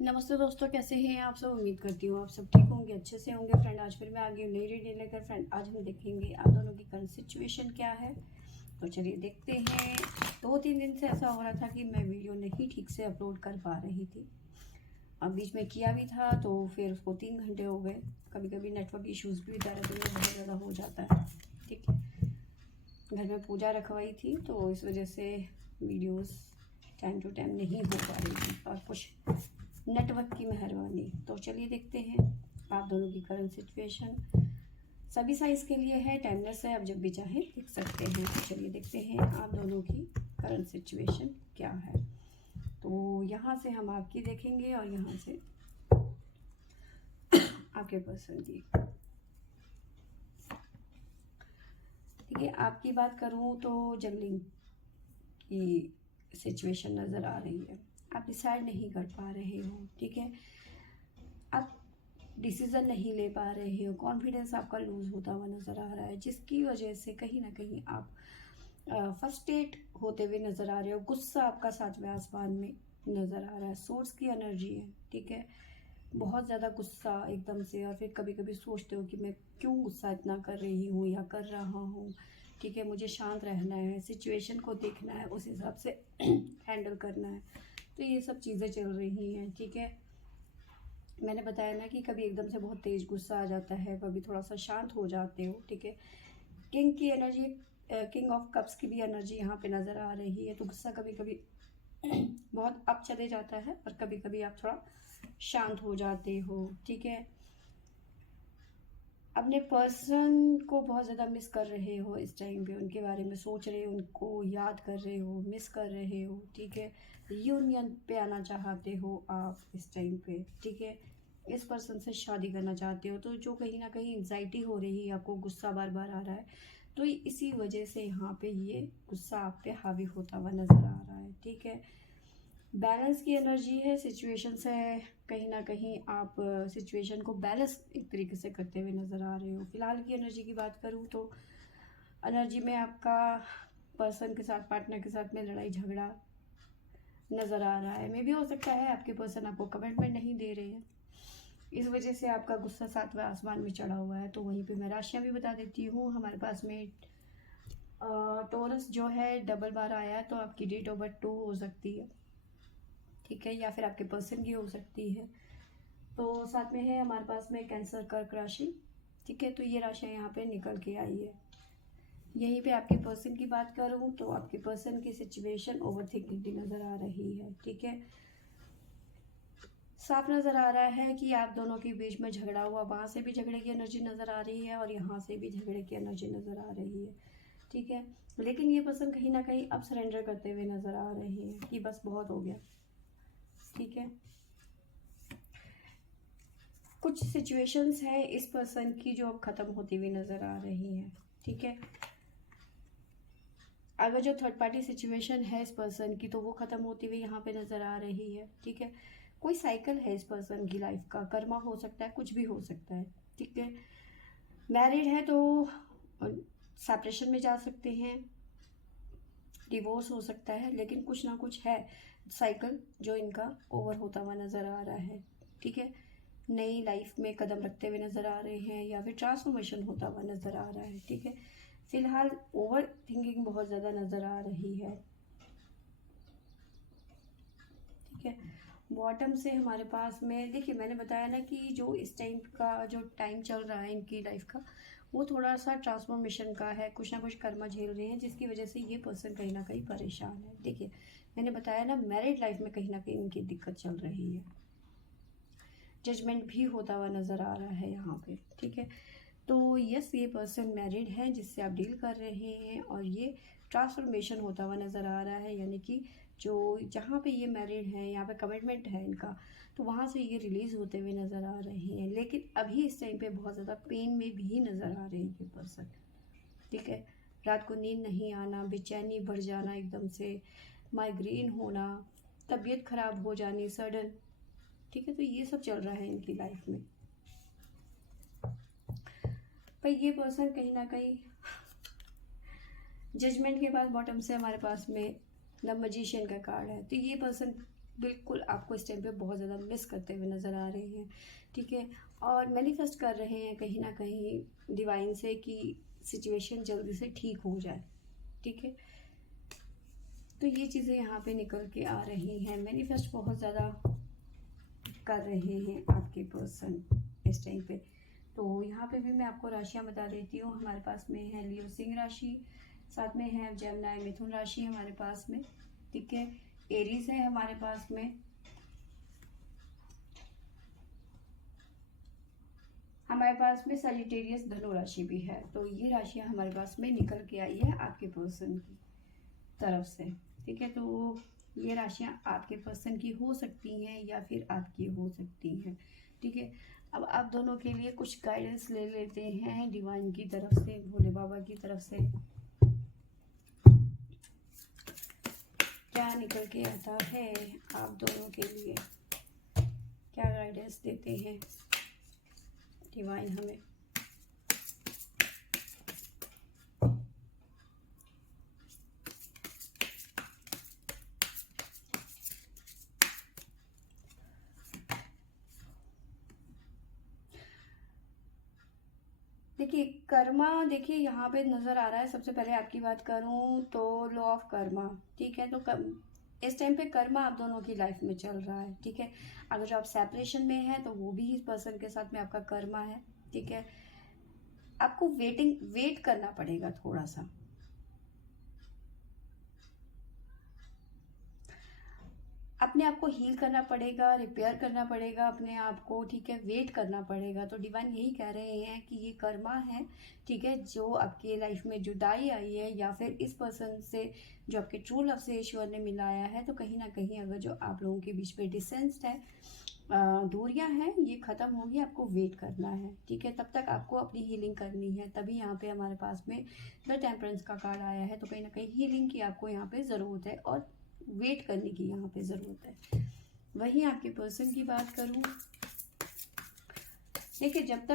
नमस्ते दोस्तों, कैसे हैं आप सब। उम्मीद करती हूँ आप सब ठीक होंगे, अच्छे से होंगे। फ्रेंड, आज फिर मैं आ गई हूँ नई रीडिंग लेकर। फ्रेंड, आज हम देखेंगे आप दोनों की करंट सिचुएशन क्या है। तो चलिए देखते हैं। 2-3 दिन से ऐसा हो रहा था कि मैं वीडियो नहीं ठीक से अपलोड कर पा रही थी। अब बीच में किया भी था तो फिर उसको 3 घंटे हो गए। कभी कभी नेटवर्क इश्यूज़ भी देहरादून में बहुत ज़्यादा हो जाता है। ठीक है, घर में पूजा रखवाई थी तो इस वजह से वीडियोस टाइम टू टाइम नहीं हो पा रही थी, और कुछ नेटवर्क की मेहरबानी। तो चलिए देखते हैं आप दोनों की करंट सिचुएशन। सभी साइज के लिए है, टाइमलेस है, आप जब भी चाहें देख सकते हैं। तो चलिए देखते हैं आप दोनों की करंट सिचुएशन क्या है। तो यहाँ से हम आपकी देखेंगे और यहाँ से आपके पर्सन की। ठीक है, आपकी बात करूँ तो जगलिंग की सिचुएशन नज़र आ रही है। आप डिसाइड नहीं कर पा रहे हो। ठीक है, आप डिसीज़न नहीं ले पा रहे हो। कॉन्फिडेंस आपका लूज़ होता हुआ नज़र आ रहा है, जिसकी वजह से कहीं ना कहीं आप फर्स्ट्रेट होते हुए नज़र आ रहे हो। गुस्सा आपका 7वें आसमान में नज़र आ रहा है। सोर्स की एनर्जी है। ठीक है, बहुत ज़्यादा गुस्सा एकदम से, और फिर कभी कभी सोचते हो कि मैं क्यों गुस्सा इतना कर रही हूँ या कर रहा हूँ। ठीक है, मुझे शांत रहना है, सिचुएशन को देखना है, उस हिसाब से हैंडल करना है। तो ये सब चीज़ें चल रही हैं। ठीक है, मैंने बताया ना कि कभी एकदम से बहुत तेज गुस्सा आ जाता है, कभी थोड़ा सा शांत हो जाते हो। ठीक है, किंग की एनर्जी, किंग ऑफ कप्स की भी एनर्जी यहाँ पे नज़र आ रही है। तो गुस्सा कभी कभी बहुत अप चले जाता है, और कभी कभी आप थोड़ा शांत हो जाते हो। ठीक है, अपने पर्सन को बहुत ज़्यादा मिस कर रहे हो इस टाइम पे, उनके बारे में सोच रहे हो, उनको याद कर रहे हो, मिस कर रहे हो। ठीक है, यूनियन पे आना चाहते हो आप इस टाइम पे। ठीक है, इस पर्सन से शादी करना चाहते हो। तो जो कहीं ना कहीं एंजाइटी हो रही है, आपको गुस्सा बार बार आ रहा है, तो इसी वजह से यहाँ पे ये गुस्सा आप पे हावी होता हुआ नज़र आ रहा है। ठीक है, बैलेंस की एनर्जी है, सिचुएशन से कहीं ना कहीं आप सिचुएशन को बैलेंस एक तरीके से करते हुए नज़र आ रहे हो। फिलहाल की एनर्जी की बात करूँ तो एनर्जी में आपका पर्सन के साथ, पार्टनर के साथ में लड़ाई झगड़ा नज़र आ रहा है। मे भी हो सकता है आपके पर्सन आपको कमिटमेंट नहीं दे रहे हैं, इस वजह से आपका गुस्सा 7वें आसमान में चढ़ा हुआ है। तो वहीं पे मैं राशियाँ भी बता देती हूँ। हमारे पास में टोरस जो है डबल बार आया है, तो आपकी डेट ऑफ बर्थ 2 हो सकती है। ठीक है, या फिर आपके पर्सन की हो सकती है। तो साथ में है हमारे पास में कैंसर, कर्क राशि। ठीक है, तो ये राशियाँ यहाँ पे निकल के आई है। यहीं पे आपके पर्सन की बात करूँ तो आपके पर्सन की सिचुएशन ओवर थिंकिंग की नज़र आ रही है। ठीक है, साफ नज़र आ रहा है कि आप दोनों के बीच में झगड़ा हुआ, वहाँ से भी झगड़े की एनर्जी नज़र आ रही है और यहाँ से भी झगड़े की एनर्जी नज़र आ रही है। ठीक है, लेकिन ये पर्सन कहीं ना कहीं अब सरेंडर करते हुए नज़र आ रहे हैं कि बस बहुत हो गया। ठीक है, कुछ सिचुएशंस है इस पर्सन की जो अब ख़त्म होती हुई नज़र आ रही हैं। ठीक है, अगर जो थर्ड पार्टी सिचुएशन है इस पर्सन की, तो वो ख़त्म होती हुई यहाँ पे नज़र आ रही है। ठीक है, कोई साइकिल है इस पर्सन की लाइफ का, कर्मा हो सकता है, कुछ भी हो सकता है। ठीक है, मैरिड है तो सेपरेशन में जा सकते हैं, डिवोर्स हो सकता है, लेकिन कुछ ना कुछ है साइकिल जो इनका ओवर होता हुआ नज़र आ रहा है। ठीक है, नई लाइफ में कदम रखते हुए नज़र आ रहे हैं, या फिर ट्रांसफॉर्मेशन होता हुआ नज़र आ रहा है। ठीक है, फिलहाल ओवर थिंकिंग बहुत ज़्यादा नज़र आ रही है। ठीक है, बॉटम से हमारे पास में देखिए, मैंने बताया ना कि जो इस टाइम का जो टाइम चल रहा है इनकी लाइफ का, वो थोड़ा सा ट्रांसफॉर्मेशन का है। कुछ ना कुछ कर्मा झेल रहे हैं, जिसकी वजह से ये पर्सन कहीं ना कहीं परेशान है। देखिए, मैंने बताया ना, मैरिड लाइफ में कहीं ना कहीं इनकी दिक्कत चल रही है, जजमेंट भी होता हुआ नज़र आ रहा है यहाँ पे। ठीक है, तो यस, ये पर्सन मैरिड है जिससे आप डील कर रहे हैं, और ये ट्रांसफॉर्मेशन होता हुआ नज़र आ रहा है। यानी कि जो जहाँ पे ये मैरिड है, यहाँ पे कमिटमेंट है इनका, तो वहाँ से ये रिलीज़ होते हुए नज़र आ रहे हैं। लेकिन अभी इस टाइम पे बहुत ज़्यादा पेन में भी नज़र आ रहे हैं ये पर्सन। ठीक है, रात को नींद नहीं आना, बेचैनी बढ़ जाना एकदम से, माइग्रेन होना, तबीयत खराब हो जानी सडन। ठीक है, तो ये सब चल रहा है इनकी लाइफ में। पर ये पर्सन कहीं ना कहीं जजमेंट के बाद बॉटम से हमारे पास में द मैजिशियन का कार्ड है। तो ये पर्सन बिल्कुल आपको इस टाइम पे बहुत ज़्यादा मिस करते हुए नज़र आ रहे हैं, ठीक है। और मैनिफेस्ट कर रहे हैं कहीं ना कहीं डिवाइन से कि सिचुएशन जल्दी से ठीक हो जाए, ठीक है। तो ये चीज़ें यहाँ पे निकल के आ रही हैं। मैनिफेस्ट बहुत ज़्यादा कर रहे हैं आपके पर्सन इस टाइम पे। तो यहाँ पे भी मैं आपको राशियाँ बता देती हूँ। हमारे पास में है लियो सिंह राशि, साथ में है जेमिनी मिथुन राशि हमारे पास में, ठीक है। एरीज है हमारे पास में, हमारे पास में सजिटेरियस धनु राशि भी है। तो ये राशियाँ हमारे पास में निकल के आई है आपके पर्सन की तरफ से, ठीक है। तो ये राशियाँ आपके पर्सन की हो सकती हैं या फिर आपकी हो सकती हैं, ठीक है। अब आप दोनों के लिए कुछ गाइडेंस ले लेते हैं डिवाइन की तरफ से, भोले बाबा की तरफ से क्या निकल के आता है आप दोनों के लिए, क्या गाइडेंस देते हैं डिवाइन हमें। देखिए कर्मा, देखिए यहाँ पे नज़र आ रहा है। सबसे पहले आपकी बात करूँ तो लॉ ऑफ कर्मा, ठीक है। तो इस टाइम पे कर्मा आप दोनों की लाइफ में चल रहा है, ठीक है। अगर जो आप सेपरेशन में है तो वो भी इस पर्सन के साथ में आपका कर्मा है, ठीक है। आपको वेट करना पड़ेगा थोड़ा सा, अपने आप को हील करना पड़ेगा, रिपेयर करना पड़ेगा अपने आप को, ठीक है। वेट करना पड़ेगा। तो डिवाइन यही कह रहे हैं कि ये कर्मा है, ठीक है, जो आपके लाइफ में जुदाई आई है या फिर इस पर्सन से जो आपके ट्रू लव से ईश्वर ने मिलाया है। तो कहीं ना कहीं अगर जो आप लोगों के बीच में डिस्टेंस है, दूरियां हैं, ये ख़त्म होगी। आपको वेट करना है, ठीक है। तब तक आपको अपनी हीलिंग करनी है। तभी यहाँ पे हमारे पास में द टेम्परेंस का कार्ड आया है। तो कहीं ना कहीं हीलिंग की आपको यहाँ पे ज़रूरत है और वेट करने की यहाँ पे ज़रूरत है। वहीं आपके पर्सन की बात करूँ, देखिए जब तक